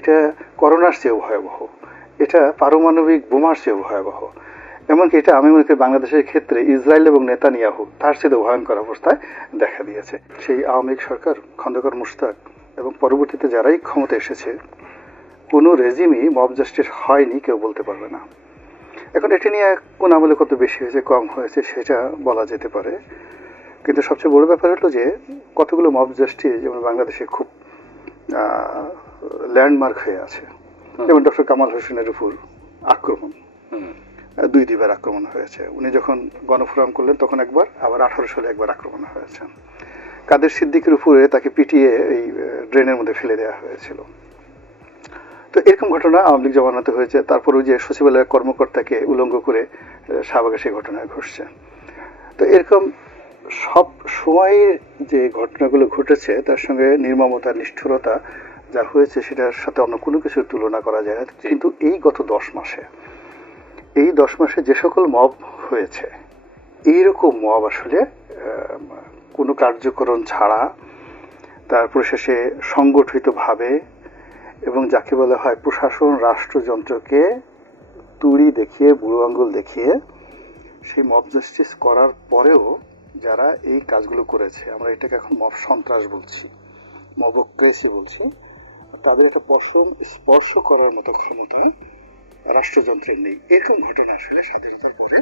এটা করোনার চেয়েও ভয়াবহ। এটা পারমাণবিক বোমার চেয়েও ভয়াবহ। এমনকি এটা আমি মনে করি বাংলাদেশের ক্ষেত্রে ইসরায়েল এবং নেতানিয়াহু তার চেয়ে ভয়ঙ্কর অবস্থায় দেখা দিয়েছে। সেই আওয়ামী সরকার, খন্দকার মুশতাক এবং পরবর্তীতে যারাই ক্ষমতা এসেছে, কোনো রেজিমই মব জাস্টিস হয়নি, কেউ বলতে পারবে না। এখন এটি নিয়ে কোন আমলে কত বেশি হয়েছে, কম হয়েছে, সেটা বলা যেতে পারে। কিন্তু সবচেয়ে বড় ব্যাপার হলো যে কতগুলো মব জাস্টিস যেমন বাংলাদেশে খুব ল্যান্ডমার্ক হয়ে আছে। যেমন ডক্টর কামাল হোসেনের উপর আক্রমণ। দুই দুইবার আক্রমণ হয়েছে। উনি যখন গণফোরাম করলেন তখন একবার আবার আঠারো সালে একবার আক্রমণ হয়েছে। কাদের সিদ্দিকের উপরে তাকে পিটিয়ে এই ড্রেনের মধ্যে ফেলে দেওয়া হয়েছিল। তো এরকম ঘটনা আওয়ামী লীগ জমানাতে হয়েছে। তারপরে ওই যে সচিবালয়ের কর্মকর্তাকে উলঙ্গ করে শাহবাগে সেই ঘটনা ঘটছে। তো এরকম সব সময়ের যে ঘটনাগুলো ঘটেছে তার সঙ্গে নির্মমতা নিষ্ঠুরতা যা হয়েছে সেটার সাথে অন্য কোনো কিছুর তুলনা করা যায় না। কিন্তু এই গত দশ মাসে এই দশ মাসে যে সকল মব হয়েছে এইরকম মব আসলে কোনো কার্যকরণ ছাড়া তারপর শেষে সংগঠিতভাবে এবং যাকে বলা হয় প্রশাসন রাষ্ট্রযন্ত্রকে তুড়ি দেখিয়ে বুড়ো আঙ্গুল দেখিয়ে সেই মব জাস্টিস করার পরেও যারা এই কাজগুলো করেছে আমরা এটাকে এখন মব সন্ত্রাস বলছি মবক্রেসি বলছি তাদের একটা পশম স্পর্শ করার মতো ক্ষমতা রাষ্ট্রযন্ত্রের নেই। এরকম ঘটনা আসলে স্বাধীনতার পরে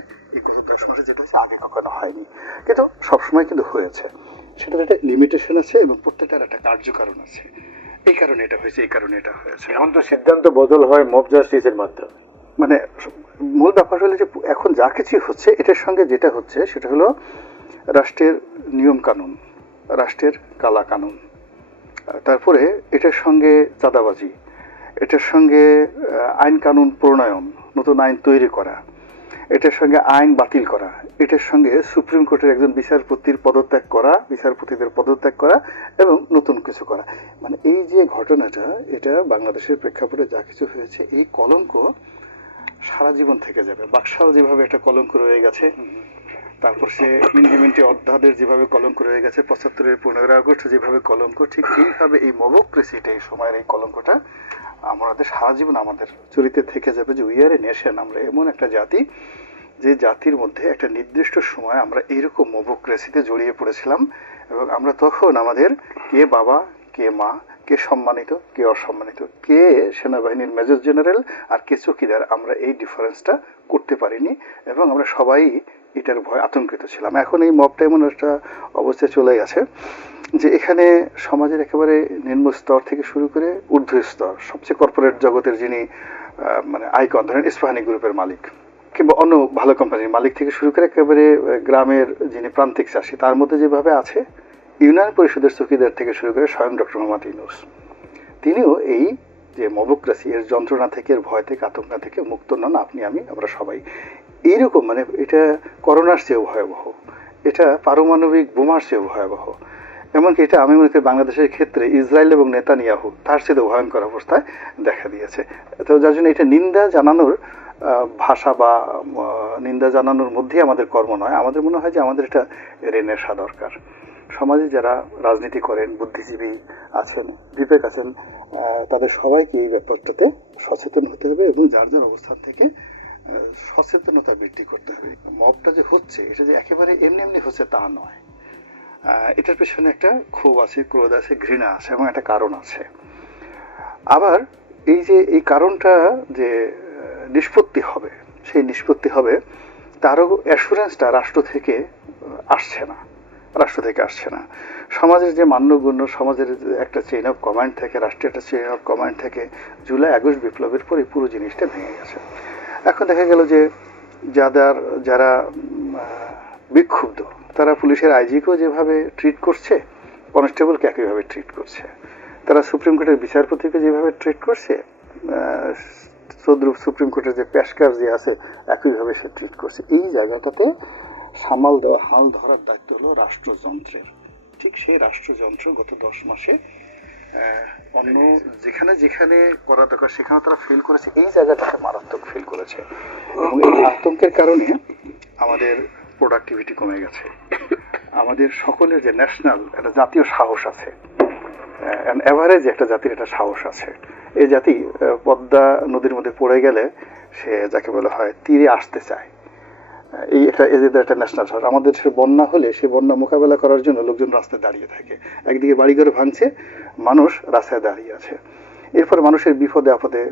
দশ মাসে যেটা হচ্ছে আগে কখনো হয়নি। কিন্তু সবসময় কিন্তু হয়েছে। সেটার একটা লিমিটেশন আছে এবং প্রত্যেকটার একটা কার্যকারণ আছে। এই কারণে এটা হয়েছে এই কারণে এটা হয়েছে। এখন তো সিদ্ধান্ত বদল হয় মব জাস্টিসের মাধ্যমে। মানে মূল ব্যাপার হলো যে এখন যা কিছু হচ্ছে এটার সঙ্গে যেটা হচ্ছে সেটা হলো রাষ্ট্রের নিয়ম কানুন রাষ্ট্রের কালা কানুন তারপরে এটার সঙ্গে চাঁদাবাজি, এটার সঙ্গে আইন কানুন প্রণয়ন, নতুন আইন তৈরি করা, এটার সঙ্গে আইন বাতিল করা, এটার সঙ্গে সুপ্রিম কোর্টের একজন বিচারপতির পদত্যাগ করা, বিচারপতিদের পদত্যাগ করা এবং নতুন কিছু করা। মানে এই যে ঘটনাটা, এটা বাংলাদেশের প্রেক্ষাপটে যা কিছু হয়েছে, এই কলঙ্ক সারা জীবন থেকে যাবে। বাকশাল যেভাবে একটা কলঙ্ক রয়ে গেছে তারপর সে ইন্ডিমেন্টি অধ্যাদের যেভাবে কলঙ্ক রয়ে গেছে, পঁচাত্তরের পনেরোই আগস্ট যেভাবে কলঙ্ক, ঠিক এইভাবে এই মবক্রেসিটা এই সময়ের এই কলঙ্কটা আমাদের সারা জীবন আমাদের চরিত্রে থেকে যাবে যে উই আর এ নেশন আমরা এমন একটা জাতি যে জাতির মধ্যে একটা নির্দিষ্ট সময় আমরা এইরকম মবক্রেসিতে জড়িয়ে পড়েছিলাম এবং আমরা তখন আমাদের কে বাবা, কে মা, কে সম্মানিত, কে অসম্মানিত, কে সেনাবাহিনীর মেজর জেনারেল আর কে চৌকিদার, আমরা এই ডিফারেন্সটা করতে পারিনি এবং আমরা সবাই এটার ভয় আতঙ্কিত ছিলাম। এখন এই মবটা এমন একটা অবস্থায় চলে গেছে যে এখানে সমাজের একেবারে নিম্ন স্তর থেকে শুরু করে ঊর্ধ্ব স্তর, সবচেয়ে কর্পোরেট জগতের যিনি মানে আইকন ধরেন ইস্পাহানি গ্রুপের মালিক কিংবা অন্য ভালো কোম্পানির মালিক থেকে শুরু করে একেবারে গ্রামের যিনি প্রান্তিক চাষি, তার মধ্যে যেভাবে আছে, ইউনিয়ন পরিষদের চৌকিদার থেকে শুরু করে স্বয়ং ডক্টর মোহাম্মদ ইউনুস। তিনিও এই যে মবক্রাসি এর যন্ত্রণা থেকে, এর ভয় থেকে, আতঙ্ক থেকে মুক্ত নন। আপনি, আমি, আমরা সবাই। এইরকম মানে এটা করোনার চেয়েও ভয়াবহ, এটা পারমাণবিক বোমার চেয়েও ভয়াবহ। এমনকি এটা আমি মনে করি বাংলাদেশের ক্ষেত্রে ইসরায়েল এবং নেতানিয়াহু তার চেয়ে ভয়ঙ্কর অবস্থায় দেখা দিয়েছে। তো যার জন্য এটা নিন্দা জানানোর ভাষা বা নিন্দা জানানোর মধ্যেই আমাদের কর্ম নয়। আমাদের মনে হয় যে আমাদের এটা রেনেসা দরকার। সমাজে যারা রাজনীতি করেন, বুদ্ধিজীবী আছেন, বিবেক আছেন তাদের সবাইকে এই ব্যাপারটাতে সচেতন হতে হবে এবং যার যার অবস্থান থেকে সচেতনতা বৃদ্ধি করতে হবে। মবটা যে হচ্ছে, এটা যে একেবারে এমনি এমনি হচ্ছে তা নয়। এটার পেছনে একটা ক্ষোভ আছে, ক্রোধ আছে, ঘৃণা আছে এবং একটা কারণ আছে। আবার এই যে, এই কারণটা যে নিষ্পত্তি হবে, সেই নিষ্পত্তি হবে, তারও অ্যাসুরেন্সটা রাষ্ট্র থেকে আসছে না, রাষ্ট্র থেকে আসছে না। সমাজের যে মান্যগণ্য, সমাজের একটা চেইন অফ কমান্ড থেকে, রাষ্ট্রের একটা চেইন অফ কমান্ড থেকে, জুলাই আগস্ট বিপ্লবের পরে পুরো জিনিসটা ভেঙে গেছে। এখন দেখা গেল যে যাদের যারা বিক্ষুব্ধ তারা পুলিশের আইজিকেও যেভাবে ট্রিট করছে কনস্টেবলকে একইভাবে ট্রিট করছে। তারা সুপ্রিম কোর্টের বিচারপতিকে যেভাবে ট্রিট করছে আহ, সুপ্রিম কোর্টের যে পেশকার যে আছে একইভাবে সে ট্রিট করছে। এই জায়গাটাতে সামাল দেওয়া হাল ধরার দায়িত্ব হলো রাষ্ট্রযন্ত্রের। ঠিক সেই রাষ্ট্রযন্ত্র গত দশ মাসে অন্য যেখানে যেখানে করা দরকার সেখানে তারা ফিল করেছে। এই জায়গাটাতে মারাত্মক ফিল করেছে। এই আতঙ্কের কারণে আমাদের প্রোডাক্টিভিটি কমে গেছে। আমাদের সকলের যে ন্যাশনাল একটা জাতীয় সাহস আছে। অ্যাভারেজ একটা জাতির একটা সাহস আছে। এই জাতি পদ্মা নদীর মধ্যে পড়ে গেলে সে যাকে বলা হয়, তীরে আসতে চায়। এই একটা এদের একটা ন্যাশনাল শহর, আমাদের দেশে বন্যা হলে সে বন্যা মোকাবেলা করার জন্য লোকজন রাস্তায় দাঁড়িয়ে থাকে। একদিকে বাড়িঘর ভাঙছে, মানুষ রাস্তায় দাঁড়িয়ে আছে। এরপর মানুষের বিপদে আপদে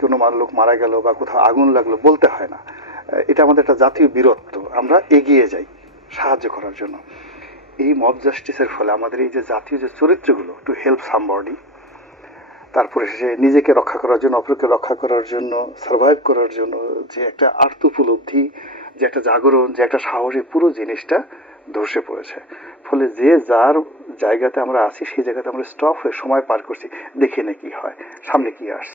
কোনো লোক মারা গেল বা কোথাও আগুন লাগল বলতে হয় না। এটা আমাদের একটা জাতীয় বীরত্ব। আমরা এগিয়ে যাই সাহায্য করার জন্য। এই মব জাস্টিসের ফলে আমাদের এই যে জাতীয় যে চরিত্রগুলো টু হেল্প সামবডি তারপরে সে নিজেকে রক্ষা করার জন্য, অপরকে রক্ষা করার জন্য সার্ভাইভ করার জন্য যে একটা আর্থ উপলব্ধি, যে একটা জাগরণ, যে একটা সাহস, এই পুরো জিনিসটা ধসে পড়েছে। ফলে যে যার জায়গাতে আমরা আছি, সেই জায়গাতে আমরা স্টপ হয়ে সময় পার করছি। দেখি না কি হয়। সামনে কি আসছে।